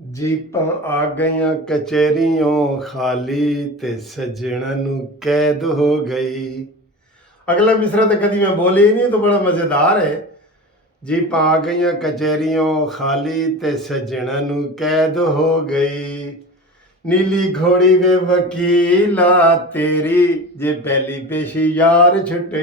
ਜੀਪਾਂ ਆ ਗਈਆਂ ਕਚਹਿਰੀਓਂ ਖਾਲੀ ਤੇ ਸੱਜਣਾ ਨੂੰ ਕੈਦ ਹੋ ਗਈ। ਅਗਲਾ ਮਿਸਰਾ ਤਾਂ ਕਦੀ ਮੈਂ ਬੋਲੀ ਹੀ ਨਹੀਂ, ਤਾਂ ਬੜਾ ਮਜ਼ੇਦਾਰ ਹੈ। ਜੀਪਾਂ ਆ ਗਈਆਂ ਕਚਹਿਰੀਓਂ ਖਾਲੀ ਤੇ ਸੱਜਣਾ ਨੂੰ ਕੈਦ ਹੋ ਗਈ। ਨੀਲੀ ਘੋੜੀ ਵੇ ਵਕੀਲਾ ਤੇਰੀ, ਜੇ ਪਹਿਲੀ ਪੇਸ਼ੀ ਯਾਰ ਛੁੱਟ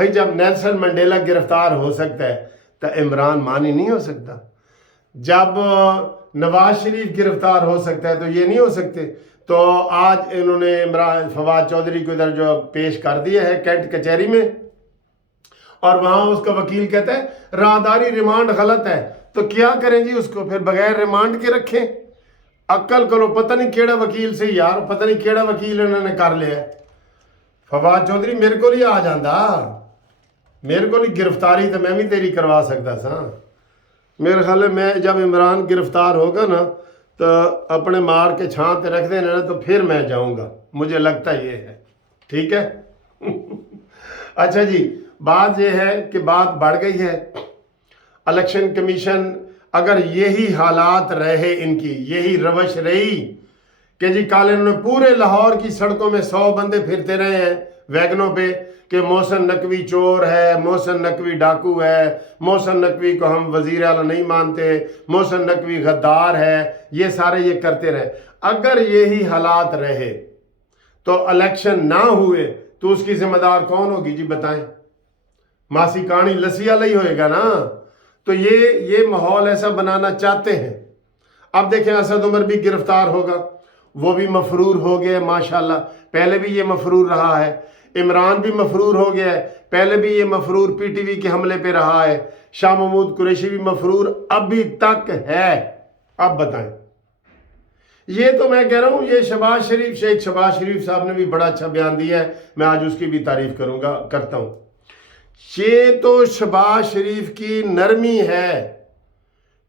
بھائی جب نیلسن منڈیلا گرفتار ہو سکتا ہے تو عمران مانی نہیں ہو سکتا، جب نواز شریف گرفتار ہو سکتا ہے تو یہ نہیں ہو سکتے۔ تو آج انہوں نے عمران فواد چودھری کو ادھر جو پیش کر دیا ہے کینٹ کچہری میں، اور وہاں اس کا وکیل کہتا ہے راہداری ریمانڈ غلط ہے، تو کیا کریں جی، اس کو پھر بغیر ریمانڈ کے رکھیں؟ عقل کرو، پتہ نہیں کیڑا وکیل سے یار، پتہ نہیں کیڑا وکیل انہوں نے کر لیا ہے۔ فواد چودھری میرے کو نہیں آ جاندہ، میرے کو نہیں گرفتاری تو میں بھی تیری کروا سکتا سا۔ میرے خیال ہے میں جب عمران گرفتار ہوگا نا تو اپنے مار کے چھان تے رکھ دینا نا، تو پھر میں جاؤں گا، مجھے لگتا یہ ہے، ٹھیک ہے۔ اچھا جی، بات یہ ہے کہ بات بڑھ گئی ہے۔ الیکشن کمیشن اگر یہی حالات رہے، ان کی یہی روش رہی کہ جی کل انہوں نے پورے لاہور کی سڑکوں میں 100 بندے پھرتے رہے ہیں ویگنوں پہ کہ محسن نقوی چور ہے، محسن نقوی ڈاکو ہے، محسن نقوی کو ہم وزیر اعلیٰ نہیں مانتے، محسن نقوی غدار ہے، یہ سارے یہ کرتے رہے۔ اگر یہی حالات رہے تو الیکشن نہ ہوئے تو اس کی ذمہ دار کون ہوگی جی بتائیں؟ ماسی کہانی لسی والا ہی ہوئے گا نا۔ تو یہ ماحول ایسا بنانا چاہتے ہیں۔ اب دیکھیں اسد عمر بھی گرفتار ہوگا، وہ بھی مفرور ہو گیا ماشاءاللہ، پہلے بھی یہ مفرور رہا ہے۔ عمران بھی مفرور ہو گیا ہے، پہلے بھی یہ مفرور پی ٹی وی کے حملے پہ رہا ہے۔ شاہ محمود قریشی بھی مفرور ابھی تک ہے۔ اب بتائیں، یہ تو میں کہہ رہا ہوں، یہ شہباز شریف، شیخ شہباز شریف صاحب نے بھی بڑا اچھا بیان دیا ہے، میں آج اس کی بھی تعریف کرتا ہوں۔ یہ تو شہباز شریف کی نرمی ہے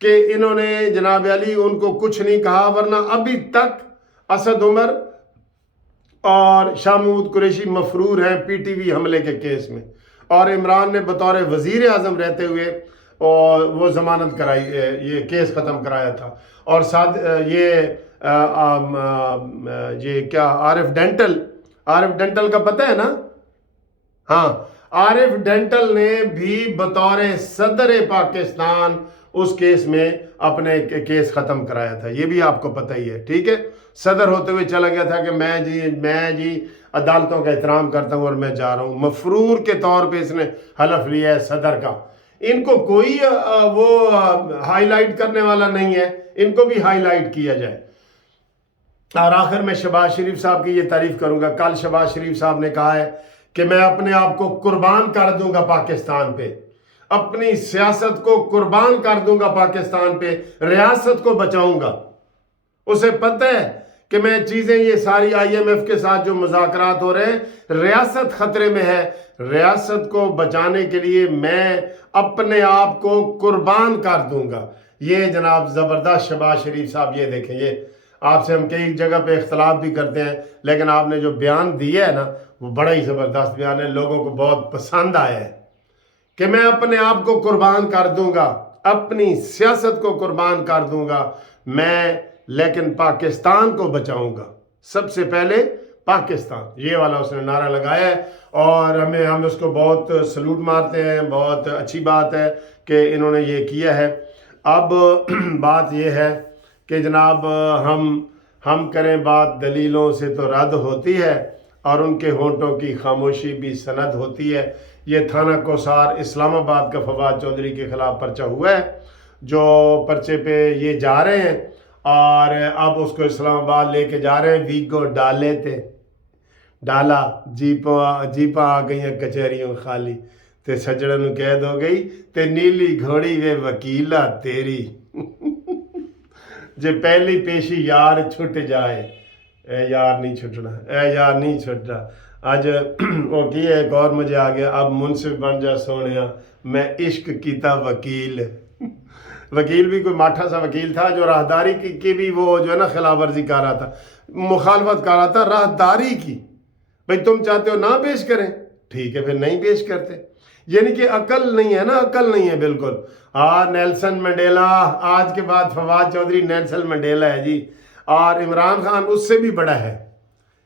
کہ انہوں نے جناب علی ان کو کچھ نہیں کہا، ورنہ ابھی تک اسد عمر اور شاہ محمود قریشی مفرور ہیں پی ٹی وی حملے کے کیس میں، اور عمران نے بطور وزیر اعظم رہتے ہوئے اور وہ ضمانت کرائی، یہ کیس ختم کرایا تھا۔ اور ساتھ یہ کیا عارف ڈینٹل کا پتہ ہے نا؟ ہاں، عارف ڈینٹل نے بھی بطور صدر پاکستان اس کیس میں اپنے کیس ختم کرایا تھا، یہ بھی آپ کو پتہ ہی ہے، ٹھیک ہے۔ صدر ہوتے ہوئے چلا گیا تھا کہ میں جی عدالتوں کا احترام کرتا ہوں اور میں جا رہا ہوں، مفرور کے طور پہ اس نے حلف لیا ہے صدر کا۔ ان کو کوئی وہ ہائی لائٹ کرنے والا نہیں ہے، ان کو بھی ہائی لائٹ کیا جائے۔ اور آخر میں شہباز شریف صاحب کی یہ تعریف کروں گا۔ کل شہباز شریف صاحب نے کہا ہے کہ میں اپنے آپ کو قربان کر دوں گا پاکستان پہ، اپنی سیاست کو قربان کر دوں گا پاکستان پہ، ریاست کو بچاؤں گا۔ اسے پتہ ہے کہ میں چیزیں یہ ساری آئی ایم ایف کے ساتھ جو مذاکرات ہو رہے ہیں، ریاست خطرے میں ہے، ریاست کو بچانے کے لیے میں اپنے آپ کو قربان کر دوں گا۔ یہ جناب زبردست شہباز شریف صاحب، یہ دیکھیں، یہ آپ سے ہم کئی جگہ پہ اختلاف بھی کرتے ہیں، لیکن آپ نے جو بیان دیا ہے نا وہ بڑا ہی زبردست بیان ہے، لوگوں کو بہت پسند آیا ہے کہ میں اپنے آپ کو قربان کر دوں گا، اپنی سیاست کو قربان کر دوں گا میں، لیکن پاکستان کو بچاؤں گا، سب سے پہلے پاکستان، یہ والا اس نے نعرہ لگایا ہے۔ اور ہم اس کو بہت سلوٹ مارتے ہیں، بہت اچھی بات ہے کہ انہوں نے یہ کیا ہے۔ اب بات یہ ہے کہ جناب ہم کریں بات دلیلوں سے تو رد ہوتی ہے، اور ان کے ہونٹوں کی خاموشی بھی سند ہوتی ہے۔ یہ تھانہ کوثار اسلام آباد کا فواد چودھری کے خلاف پرچہ ہوا ہے، جو پرچے پہ یہ جا رہے ہیں، اور اب اس کو اسلام آباد لے کے جا رہے ہیں۔ ویگو ڈالے تھے، ڈالا جیپاں آ گئی ہیں کچہریوں خالی، تے سجڑن قید ہو گئی تے نیلی گھوڑی وے وکیلا تیری جے پہلی پیشی یار چھٹ جائے، اے یار نہیں چھٹنا، اے یار نہیں چھٹنا۔ آج وہ کی ایک اور مجھے آ گیا، اب منصف بن جا سونیا، میں عشق کیتا وکیل۔ وکیل بھی کوئی ماٹھا سا وکیل تھا جو راہداری کی بھی وہ جو ہے نا خلاف ورزی کر رہا تھا، مخالفت کر رہا تھا راہداری کی۔ بھئی تم چاہتے ہو نہ پیش کریں، ٹھیک ہے، پھر نہیں پیش کرتے۔ یعنی کہ عقل نہیں ہے نا، عقل نہیں ہے بالکل۔ نیلسن منڈیلا، آج کے بعد فواد چودھری نیلسن منڈیلا ہے جی۔ اور عمران خان اس سے بھی بڑا ہے۔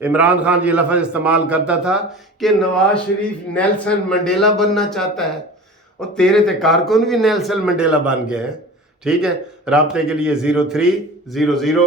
عمران خان یہ لفظ استعمال کرتا تھا کہ نواز شریف نیلسن منڈیلا بننا چاہتا ہے، اور تیرے تے کارکن بھی نیلسن منڈیلا بن گئے ہیں، ٹھیک ہے۔ رابطے کے لیے 0300